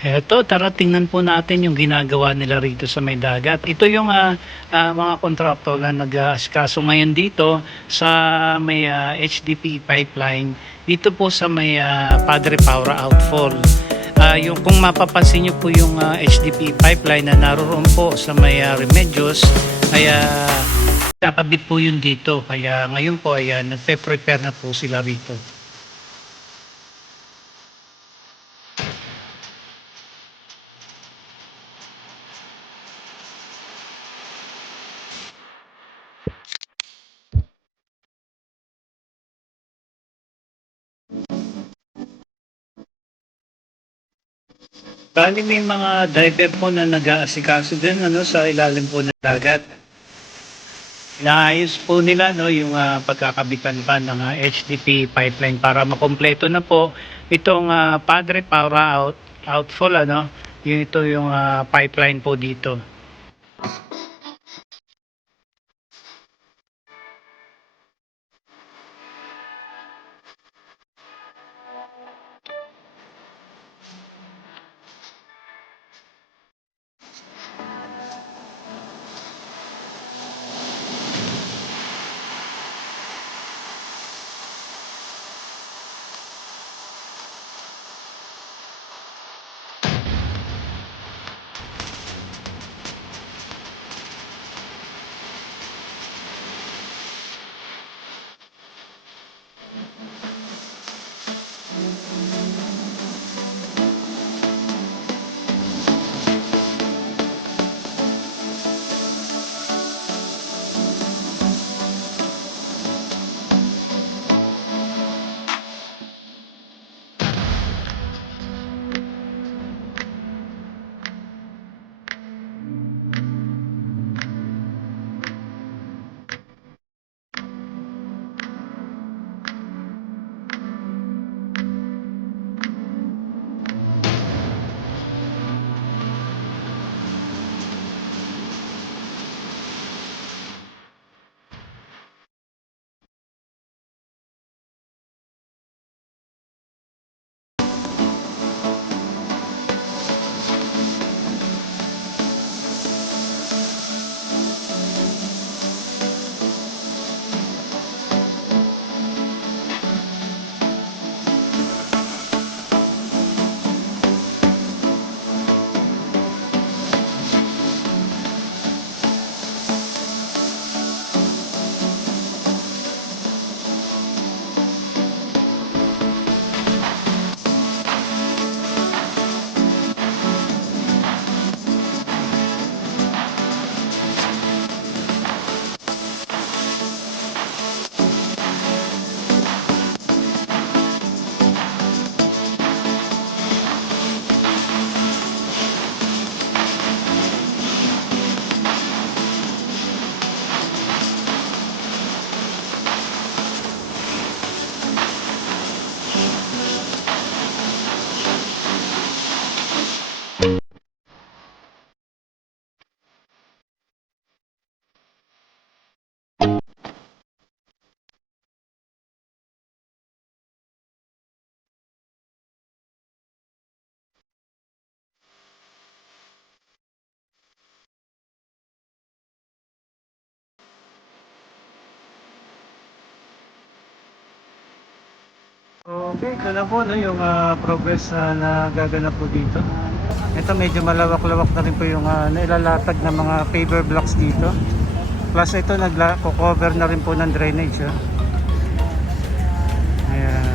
Eto, tara tingnan po natin yung ginagawa nila rito sa may dagat. Ito yung mga kontraktor na nag-aasikaso ngayon dito sa may HDP pipeline. Dito po sa may Padre Paura Outfall. Yung kung mapapansin niyo po yung HDP pipeline na naroon po sa may Remedios, kaya kakabit po yun dito. Kaya ngayon po ay nagpe-prepare na po sila rito. Bali may mga diver po na nag-aasikaso din ano, sa ilalim po ng dagat. Inaayos po nila no, yung pagkakabitan pa ng HDP pipeline para makompleto na po itong Padre Paura outfall ano. Yung ito yung pipeline po dito. Okay, ito na po no, yung progress na gaganap po dito. Ito medyo malawak-lawak na rin po yung nailalatag na mga paver blocks dito. Plus ito nagko-cover na rin po ng drainage. Ayan.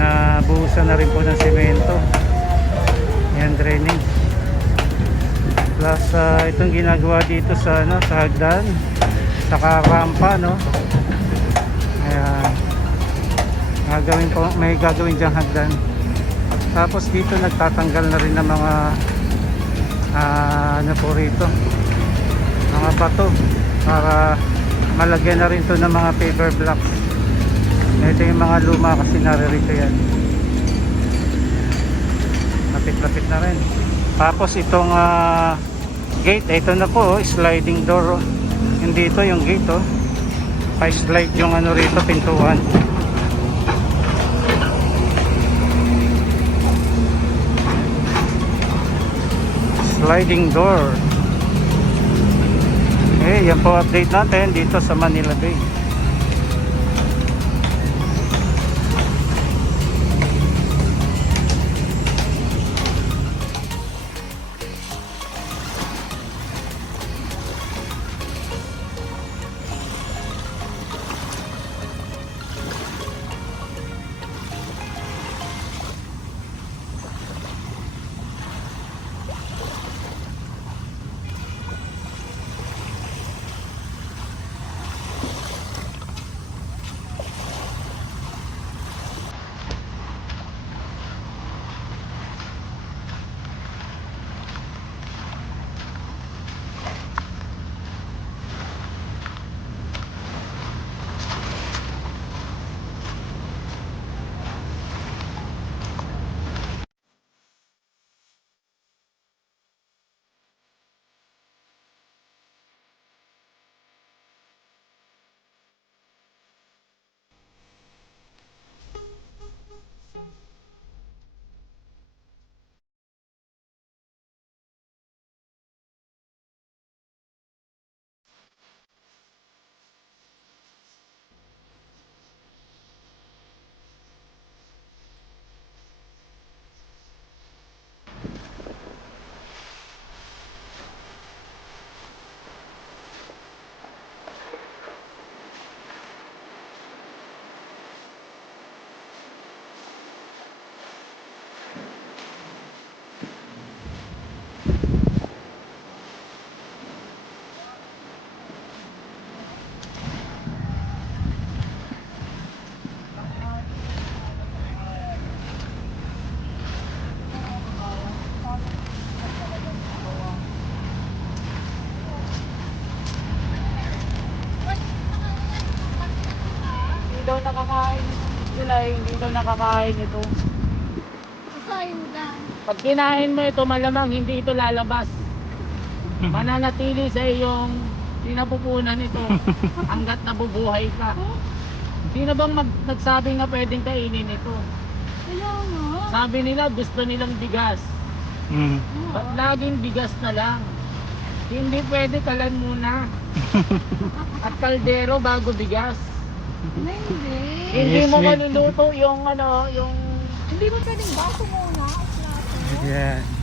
Nabuhusan na rin po ng semento. Ayan, drainage. Plus itong ginagawa dito sa sa hagdan, saka rampa no. Ayan. May gagawin diyang hagdan. Tapos dito nagtatanggal na rin ng mga ano po rito, mga bato para malagyan na rin to ng mga paver blocks. Ito yung mga luma kasi naririto yan. Lapit-lapit na rin. Tapos itong gate, ito na po sliding door. Hindi ito yung gate pa-slide yung ano rito, pintuan. sliding door. Okay, yan po update natin dito sa Manila Bay. Hindi daw nakakain sila, hindi daw nakakain ito. Kain lang. Pag kinain mo ito, malamang hindi ito lalabas. Mananatili sa iyong pinapupunan ito hanggat nabubuhay ka. Sino bang nagsabi nga pwedeng kainin ito? Kaya nga. Sabi nila gusto nilang bigas. Ba't laging bigas na lang? Hindi pwede, kalan muna. At kaldero bago bigas. Hindi. Hindi Yes, mo yes. maluluto yung ano, yung Hindi ba pwedeng baso muna? At plato? Yeah.